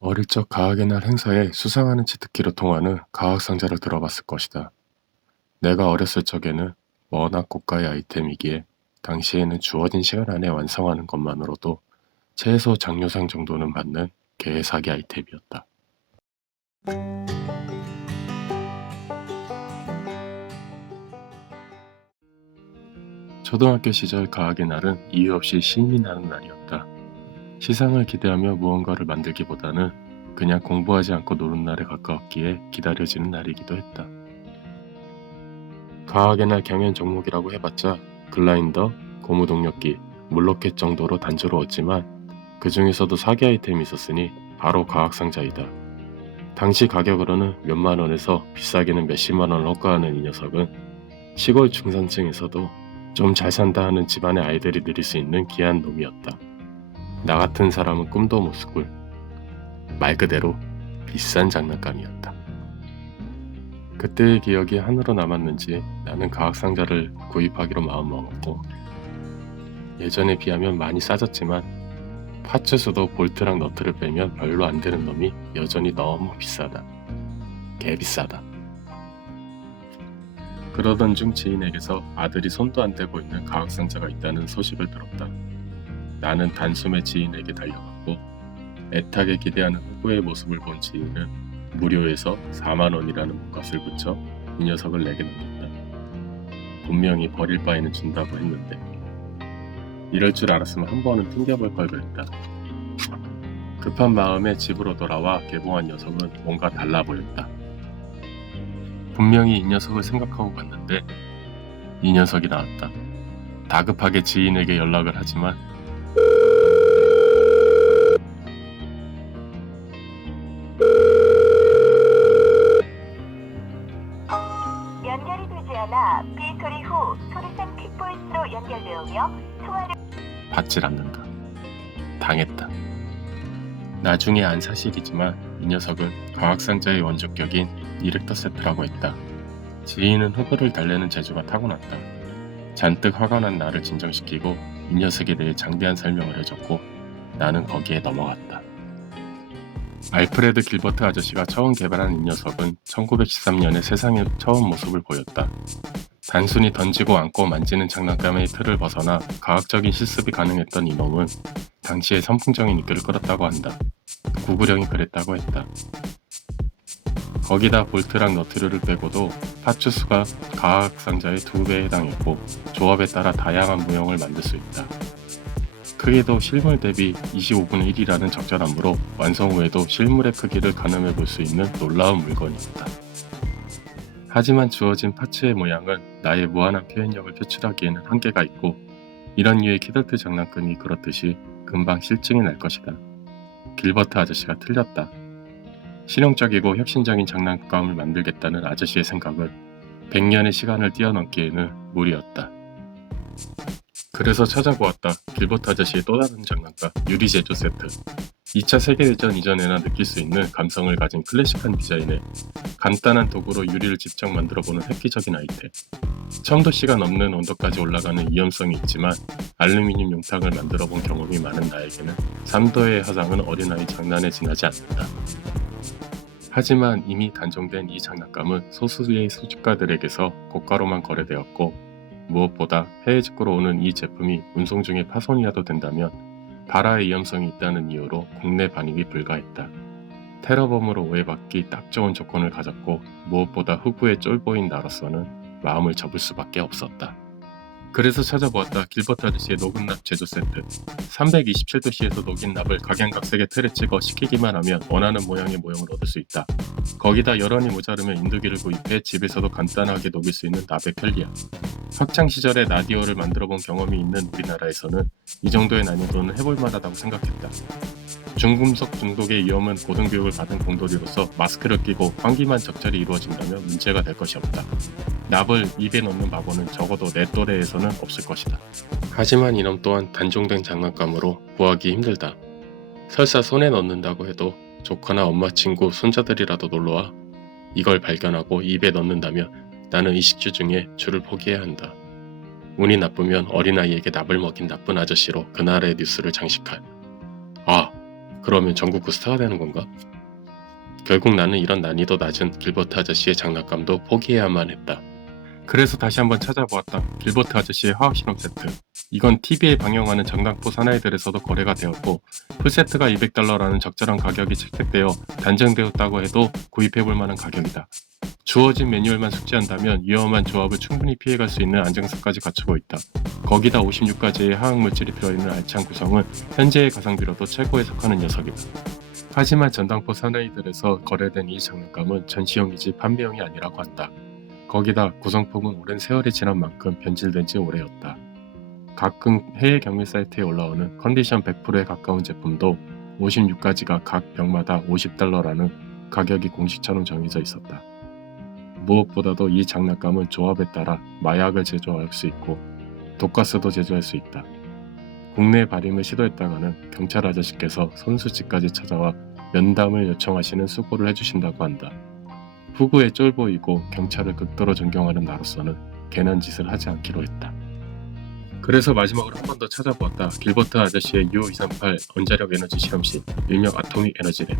어릴 적 과학의 날 행사에 수상하는 채 듣기로 통하는 과학 상자를 들어봤을 것이다. 내가 어렸을 적에는 워낙 고가의 아이템이기에 당시에는 주어진 시간 안에 완성하는 것만으로도 최소 장려상 정도는 받는 개사기 아이템이었다. 초등학교 시절 과학의 날은 이유 없이 신이 나는 날이었다. 시상을 기대하며 무언가를 만들기보다는 그냥 공부하지 않고 노는 날에 가까웠기에 기다려지는 날이기도 했다. 과학의 날 경연 종목이라고 해봤자 글라인더, 고무동력기, 물로켓 정도로 단조로웠지만 그 중에서도 사기 아이템이 있었으니 바로 과학상자이다. 당시 가격으로는 몇만 원에서 비싸게는 몇십만 원을 호가하는 이 녀석은 시골 중산층에서도 좀 잘 산다 하는 집안의 아이들이 누릴 수 있는 귀한 놈이었다. 나 같은 사람은 꿈도 못 꾸을 말 그대로 비싼 장난감이었다. 그때의 기억이 한으로 남았는지 나는 과학상자를 구입하기로 마음먹었고 예전에 비하면 많이 싸졌지만 파츠 수도 볼트랑 너트를 빼면 별로 안 되는 놈이 여전히 너무 비싸다. 개 비싸다. 그러던 중 지인에게서 아들이 손도 안 대고 있는 과학상자가 있다는 소식을 들었다. 나는 단숨에 지인에게 달려갔고 애타게 기대하는 후보의 모습을 본 지인은 무료에서 4만 원이라는 몸값을 붙여 이 녀석을 내게 넘겼다. 분명히 버릴 바에는 준다고 했는데 이럴 줄 알았으면 한 번은 튕겨볼 걸 그랬다. 급한 마음에 집으로 돌아와 개봉한 녀석은 뭔가 달라 보였다. 분명히 이 녀석을 생각하고 갔는데 이 녀석이 나왔다. 다급하게 지인에게 연락을 하지만 되지 않아 삐 소리 후 소리샘 퀵보이스로 연결되오며 통화를 받질 않는다. 당했다. 나중에 안 사실이지만 이 녀석은 과학상자의 원조격인 이렉터 세트라고 했다. 지인은 흑을 달래는 재주가 타고났다. 잔뜩 화가 난 나를 진정시키고 이 녀석에 대해 장대한 설명을 해줬고 나는 거기에 넘어갔다. 알프레드 길버트 아저씨가 처음 개발한 이 녀석은 1913년에 세상에 처음 모습을 보였다. 단순히 던지고 안고 만지는 장난감의 틀을 벗어나 과학적인 실습이 가능했던 이놈은 당시에 선풍적인 인기를 끌었다고 한다. 구구령이 그랬다고 했다. 거기다 볼트랑 너트류를 빼고도 파츠 수가 과학 상자의 두 배에 해당했고 조합에 따라 다양한 무용을 만들 수 있다. 크기도 실물 대비 25분의 1이라는 적절함으로 완성 후에도 실물의 크기를 가늠해 볼 수 있는 놀라운 물건이었다. 하지만 주어진 파츠의 모양은 나의 무한한 표현력을 표출하기에는 한계가 있고 이런 류의 키덜트 장난감이 그렇듯이 금방 실증이 날 것이다. 길버트 아저씨가 틀렸다. 실용적이고 혁신적인 장난감을 만들겠다는 아저씨의 생각은 100년의 시간을 뛰어넘기에는 무리였다. 그래서 찾아보았다. 길버트 아저씨의 또 다른 장난감 유리 제조 세트. 2차 세계대전 이전에나 느낄 수 있는 감성을 가진 클래식한 디자인에 간단한 도구로 유리를 직접 만들어보는 획기적인 아이템. 청도 씨가 넘는 온도까지 올라가는 위험성이 있지만 알루미늄 용탕을 만들어 본 경험이 많은 나에게는 3도의 화상은 어린아이 장난에 지나지 않는다. 하지만 이미 단종된 이 장난감은 소수의 수집가들에게서 고가로만 거래되었고 무엇보다 해외 직구로 오는 이 제품이 운송 중에 파손이라도 된다면 발화의 위험성이 있다는 이유로 국내 반입이 불가했다. 테러범으로 오해받기 딱 좋은 조건을 가졌고 무엇보다 후보에 쫄보인 나로서는 마음을 접을 수밖에 없었다. 그래서 찾아보았다. 길버트 아저씨의 녹은납 제조 세트. 327도씨에서 녹인 납을 각양각색의 틀에 찍어 식히기만 하면 원하는 모양의 모형을 얻을 수 있다. 거기다 열원이 모자르면 인두기를 구입해 집에서도 간단하게 녹일 수 있는 납의 편리함. 학창 시절에 라디오를 만들어 본 경험이 있는 우리나라에서는 이 정도의 난이도는 해볼 만하다고 생각했다. 중금속 중독의 위험은 고등교육을 받은 공돌이로서 마스크를 끼고 환기만 적절히 이루어진다면 문제가 될 것이 없다. 납을 입에 넣는 바보는 적어도 내 또래에서는 없을 것이다. 하지만 이놈 또한 단종된 장난감으로 구하기 힘들다. 설사 손에 넣는다고 해도 조카나 엄마 친구 손자들이라도 놀러와 이걸 발견하고 입에 넣는다면 나는 이식주 중에 줄을 포기해야 한다. 운이 나쁘면 어린아이에게 납을 먹인 나쁜 아저씨로 그날의 뉴스를 장식할. 아, 그러면 전국구 스타가 되는 건가? 결국 나는 이런 난이도 낮은 길버트 아저씨의 장난감도 포기해야만 했다. 그래서 다시 한번 찾아보았다. 길버트 아저씨의 화학실험 세트. 이건 TV에 방영하는 장난포 사나이들에서도 거래가 되었고 풀세트가 200달러라는 적절한 가격이 채택되어 단정되었다고 해도 구입해볼 만한 가격이다. 주어진 매뉴얼만 숙지한다면 위험한 조합을 충분히 피해갈 수 있는 안정성까지 갖추고 있다. 거기다 56가지의 화학물질이 들어있는 알찬 구성은 현재의 가성비로도 최고에 속하는 녀석이다. 하지만 전당포 사나이들에서 거래된 이 장난감은 전시용이지 판매용이 아니라고 한다. 거기다 구성품은 오랜 세월이 지난 만큼 변질된 지 오래였다. 가끔 해외 경매 사이트에 올라오는 컨디션 100%에 가까운 제품도 56가지가 각 병마다 50달러라는 가격이 공식처럼 정해져 있었다. 무엇보다도 이 장난감은 조합에 따라 마약을 제조할 수 있고 독가스도 제조할 수 있다. 국내 발임을 시도했다가는 경찰 아저씨께서 선수집까지 찾아와 면담을 요청하시는 수고를 해주신다고 한다. 후구에 쫄보이고 경찰을 극도로 존경하는 나로서는 괜한 짓을 하지 않기로 했다. 그래서 마지막으로 한 번 더 찾아보았다. 길버트 아저씨의 U238 원자력 에너지 실험실, 일명 아토믹 에너지랩.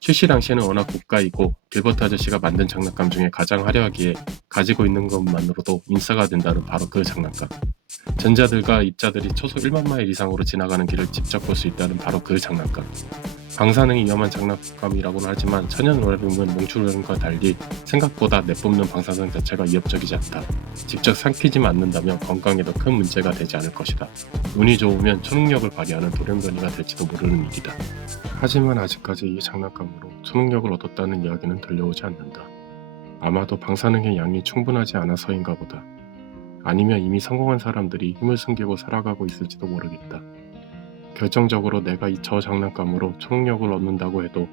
출시 당시에는 워낙 고가이고 길버트 아저씨가 만든 장난감 중에 가장 화려하기에 가지고 있는 것만으로도 인싸가 된다는 바로 그 장난감. 전자들과 입자들이 초속 1만 마일 이상으로 지나가는 길을 직접 볼 수 있다는 바로 그 장난감. 방사능이 위험한 장난감이라고는 하지만 천연 월음은 몽출음과 달리 생각보다 내뿜는 방사능 자체가 위협적이지 않다. 직접 삼키지만 않는다면 건강에도 큰 문제가 되지 않을 것이다. 운이 좋으면 초능력을 발휘하는 돌연변이가 될지도 모르는 일이다. 하지만 아직까지 이 장난감으로 초능력을 얻었다는 이야기는 들려오지 않는다. 아마도 방사능의 양이 충분하지 않아서인가 보다. 아니면 이미 성공한 사람들이 힘을 숨기고 살아가고 있을지도 모르겠다. 결정적으로 내가 이 저 장난감으로 초능력을 얻는다고 해도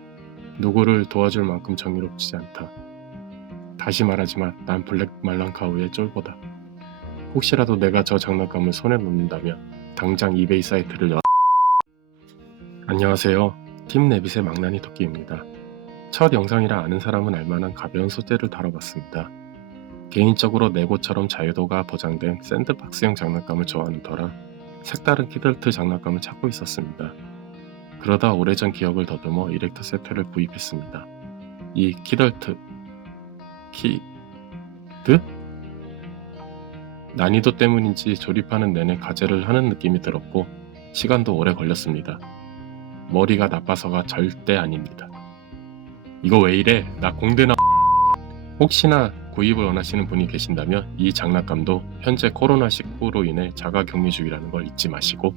누구를 도와줄 만큼 정의롭지 않다. 다시 말하지만 난 블랙 말랑카우의 쫄보다. 혹시라도 내가 저 장난감을 손에 놓는다면 당장 이베이 사이트를 열. 안녕하세요. 팀 네빗의 망나니 토끼입니다. 첫 영상이라 아는 사람은 알만한 가벼운 소재를 다뤄봤습니다. 개인적으로 네고처럼 자유도가 보장된 샌드박스형 장난감을 좋아하는 터라 색다른 키덜트 장난감을 찾고 있었습니다. 그러다 오래전 기억을 더듬어 이렉터 세트를 구입했습니다. 이 키덜트 키... 드? 난이도 때문인지 조립하는 내내 과제를 하는 느낌이 들었고 시간도 오래 걸렸습니다. 머리가 나빠서가 절대 아닙니다. 이거 왜 이래? 나 공대나 혹시나 구입을 원하시는 분이 계신다면 이 장난감도 현재 코로나19로 인해 자가 격리 중이라는 걸 잊지 마시고